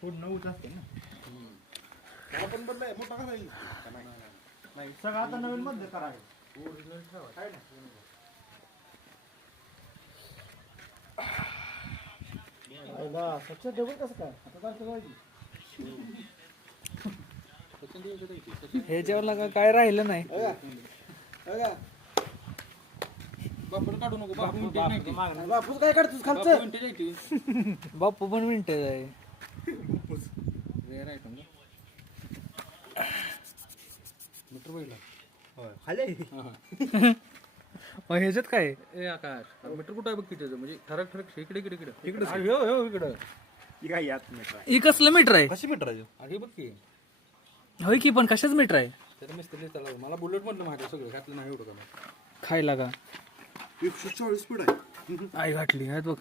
पूर्ण उच असते ना. पण बदलाय मोठा कसा येईल नाही सगळं आता नवीन मध्ये करायचं. ओरिजिनल ठेवा काय ना. सच्चा डबल कसं काय आता हे जेवला काय राहिलं नाही. बापून काढू नको बापूस काय काढतोस खालचं. बापू पण मिनिटं आहे. मीटर पहिला खाली ह्याच्यात काय ए आकाश मीटर कुठं आहे बघ तिथे म्हणजे ठरक ठरक इकडे इकडे इकडे इकडे इकडं काय यात मीटर आहे. ही कसलं मीटर आहे? कशी मीटर आहे? अरे बघ की होय की पण कशाच मीटर आहे? त्याला मिस्त्री त्याला मला बुलेट म्हटलं माझ्या सगळं घातलं नाही एवढं का खायला का 140 स्पीड आहे. आई घातली आहेत बघ.